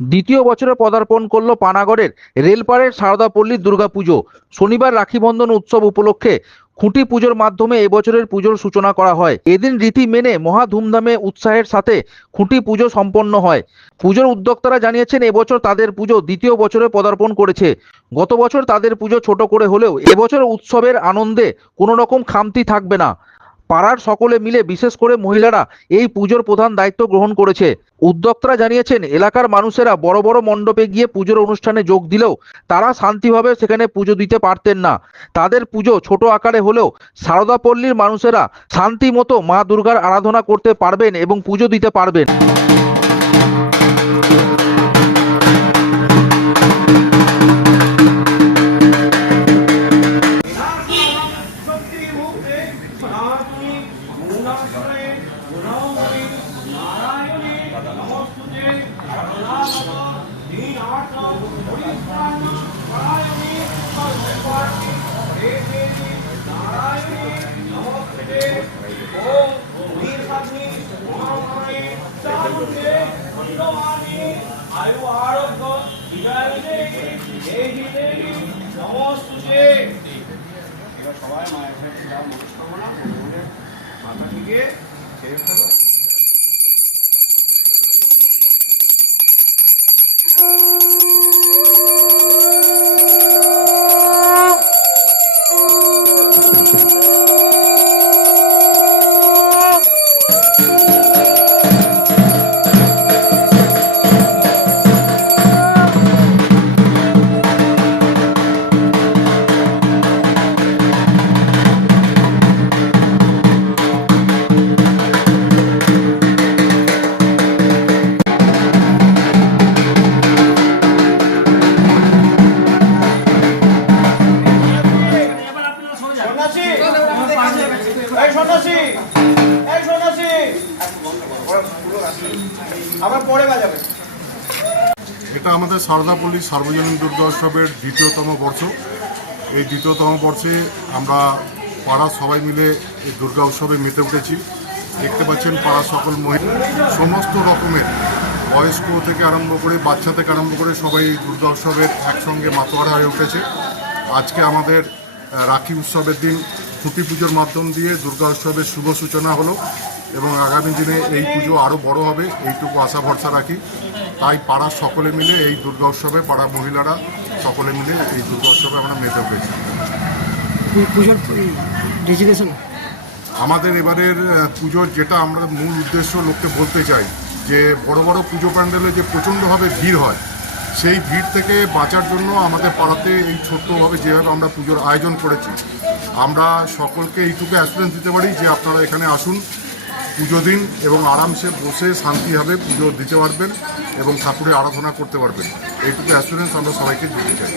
দ্বিতীয় বছরে পদার্পণ করল পানাগড়ের রেলপাড়ের সারদাপল্লীর দুর্গাপুজো। শনিবার রাখি বন্ধন উৎসব উপলক্ষে খুঁটি পুজোর মাধ্যমে এবছরের পুজোর সূচনা করা হয়। এদিন রীতি মেনে মহা ধুমধামে উৎসাহের সাথে খুঁটি পুজো সম্পন্ন হয়। পুজোর উদ্যোক্তারা জানিয়েছেন এবছর তাদের পুজো দ্বিতীয় বছরে পদার্পণ করেছে। গত বছর তাদের পুজো ছোট করে হলেও এবছর উৎসবের আনন্দে কোনো রকম খামতি থাকবে না। পাড়ার সকলে মিলে বিশেষ করে মহিলারা এই পুজোর প্রধান দায়িত্ব গ্রহণ করেছে। উদ্যোক্তারা জানিয়েছেন এলাকার মানুষেরা বড় বড় মণ্ডপে গিয়ে পুজোর অনুষ্ঠানে যোগ দিলেও তারা শান্তিভাবে সেখানে পুজো দিতে পারতেন না। তাদের পুজো ছোট আকারে হলেও সারদাপল্লীর মানুষেরা শান্তি মতো মা দুর্গার আরাধনা করতে পারবেন এবং পুজো দিতে পারবেন। সবাই মায়ের মনস্কামনা মাথা থেকে ছেড়ে ফেলো। এটা আমাদের সারদাপল্লী সার্বজনীন দুর্গা উৎসবের দ্বিতীয়তম বর্ষ। এই দ্বিতীয়তম বর্ষে আমরা পাড়ার সবাই মিলে এই দুর্গা উৎসবে মেতে উঠেছি। দেখতে পাচ্ছেন পাড়ার সকল মহিলা সমস্ত রকমের বয়স্ক থেকে আরম্ভ করে বাচ্চা থেকে আরম্ভ করে সবাই দুর্গা উৎসবের একসঙ্গে মাতোয়ারা হয়ে উঠেছে। আজকে আমাদের রাখি উৎসবের দিন খুঁটি পুজোর মাধ্যম দিয়ে দুর্গা উৎসবের শুভ সূচনা হলো এবং আগামী দিনে এই পুজো আরও বড় হবে এইটুকু আশা ভরসা রাখি। তাই পাড়ার সকলে মিলে এই দুর্গা উৎসবে পাড়ার মহিলারা সকলে মিলে এই দুর্গা উৎসবে আমরা মেতে উঠেছি। আমাদের এবারের পুজোর যেটা আমরা মূল উদ্দেশ্য লোককে বলতে চাই যে বড় বড় পুজো প্যান্ডেলে যে প্রচণ্ডভাবে ভিড় হয়, সেই ভিড় থেকে বাঁচার জন্য আমাদের পাড়াতে এই ছোট্টভাবে যেভাবে আমরা পুজোর আয়োজন করেছি, আমরা সকলকে এইটুকু অ্যাসুরেন্স দিতে পারি যে আপনারা এখানে আসুন, পুজো দিন এবং আরামসে বসে শান্তিভাবে পুজো দিতে পারবেন এবং ঠাকুরের আরাধনা করতে পারবেন। এইটুকু অ্যাসুরেন্স আমরা সবাইকে দিতে চাই।